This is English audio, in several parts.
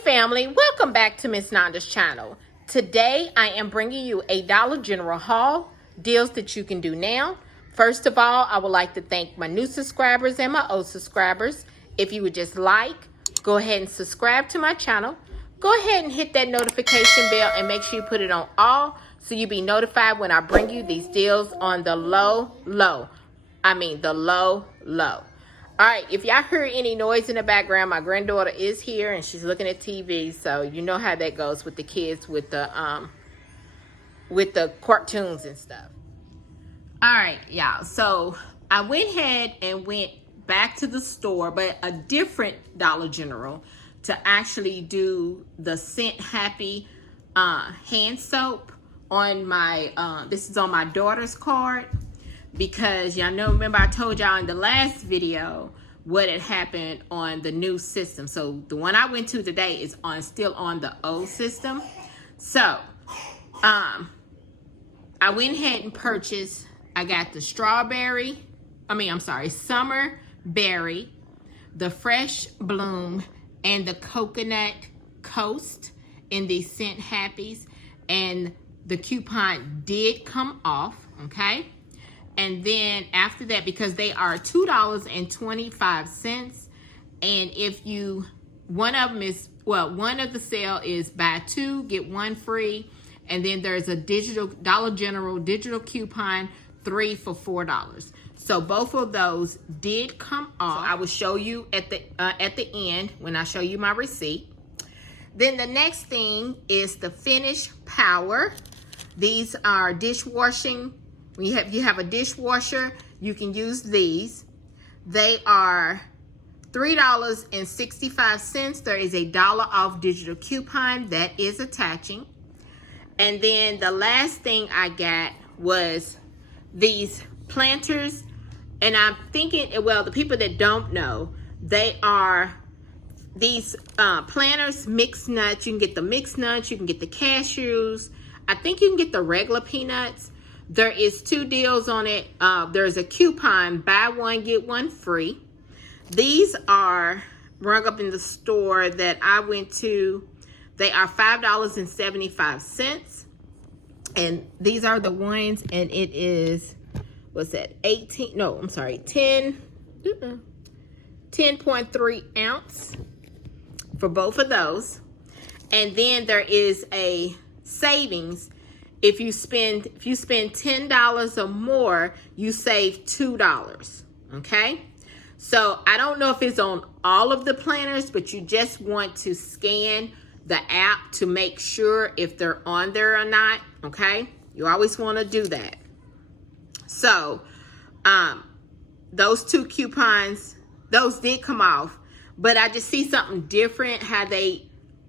family, welcome back to Miss Nanda's channel. Today I am bringing you a Dollar General haul, deals that you can do now. First of all, I would like to thank my new subscribers and my old subscribers. If you would just go ahead and subscribe to my channel. Go ahead and hit that notification bell and make sure you put it on all so you'll be notified when I bring you these deals on the low. I mean the low. All right, if y'all hear any noise in the background, my granddaughter is here and she's looking at TV, so you know how that goes with the kids with the cartoons and stuff. All right, y'all. So I went ahead and went back to the store, but a different Dollar General, to actually do the Scent Happy hand soap on my. This is on my daughter's card. Because y'all know, remember I told y'all in the last video what had happened on the new system. So the one I went to today is still on the old system. So I went ahead and purchased, I got the summer berry, the fresh bloom, and the coconut coast in these Scent Happies. And the coupon did come off, okay? And then after that, because they are $2.25, and if you, one of the sale is buy two, get one free, and then there's a Dollar General digital coupon, 3 for $4. So both of those did come off. So I will show you at the end when I show you my receipt. Then the next thing is the Finish Power. These are dishwashing. When you have a dishwasher, you can use these. They are $3.65. There is a $1 off digital coupon that is attaching. And then the last thing I got was these planters. And I'm thinking, well, the people that don't know, they are these planters, mixed nuts. You can get the mixed nuts, you can get the cashews. I think you can get the regular peanuts. There is 2 deals on it. There's a coupon, buy one, get one free. These are rung up in the store that I went to. They are $5.75. And these are the ones, and it is, what's that, 10.3 ounce for both of those. And then there is a savings. If you spend $10 or more, you save $2, okay? So I don't know if it's on all of the planners, but you just want to scan the app to make sure if they're on there or not, okay? You always want to do that. So those 2 coupons, those did come off, but I just see something different how they,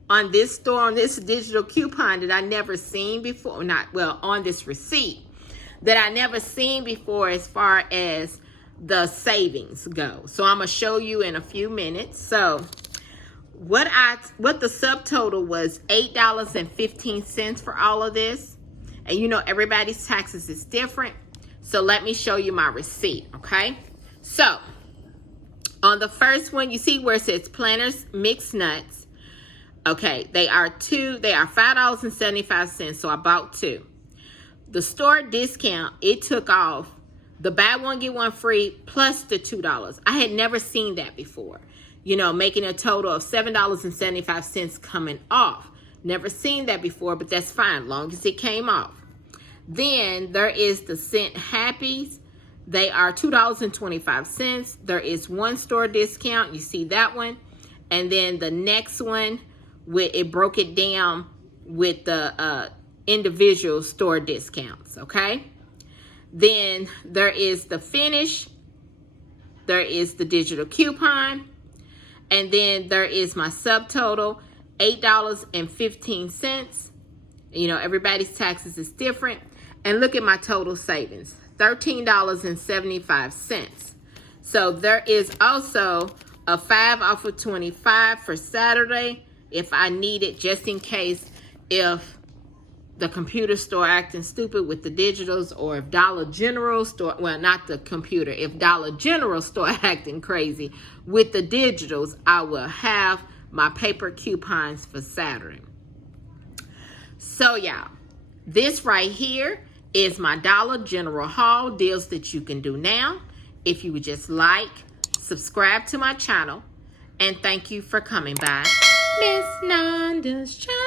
on this store, on this digital coupon that I never seen before, on this receipt that I never seen before as far as the savings go. So I'm gonna show you in a few minutes. So what the subtotal was $8.15 for all of this. And you know, everybody's taxes is different. So let me show you my receipt, okay? So on the first one, you see where it says Planters Mixed Nuts. Okay, they are $5.75, so I bought 2. The store discount, it took off the buy one, get one free plus the $2. I had never seen that before. You know, making a total of $7.75 coming off. Never seen that before, but that's fine, long as it came off. Then there is the Scent Happies. They are $2.25. There is one store discount. You see that one. And then the next one, it broke it down with the individual store discounts, okay? Then there is the Finish. There is the digital coupon. And then there is my subtotal, $8.15. You know, everybody's taxes is different. And look at my total savings, $13.75. So there is also a 5 off of 25 for Saturday, if I need it, just in case if the computer store acting stupid with the digitals, or if Dollar General store, well, not the computer, if Dollar General store acting crazy with the digitals, I will have my paper coupons for Saturday. So y'all, this right here is my Dollar General haul deals that you can do now. If you would just like, subscribe to my channel, and thank you for coming by Miss Nanda's channel.